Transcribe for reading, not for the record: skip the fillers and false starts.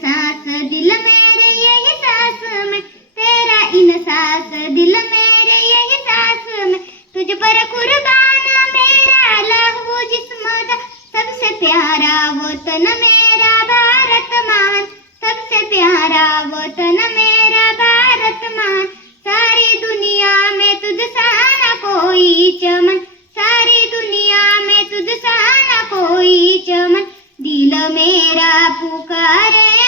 इंसास दिल मेरे यही सांस में, तेरा इंसास दिल मेरे यही सांस में, तुझ पर कुर्बान मेरा लहू जिस्म था, सबसे प्यारा वतन मेरा भारत मान, सबसे प्यारा वतन मेरा भारत मान। सारी दुनिया में तुझसा ना कोई चमन, सारी दुनिया में तुझसा ना कोई चमन, दिल मेरा पुकारे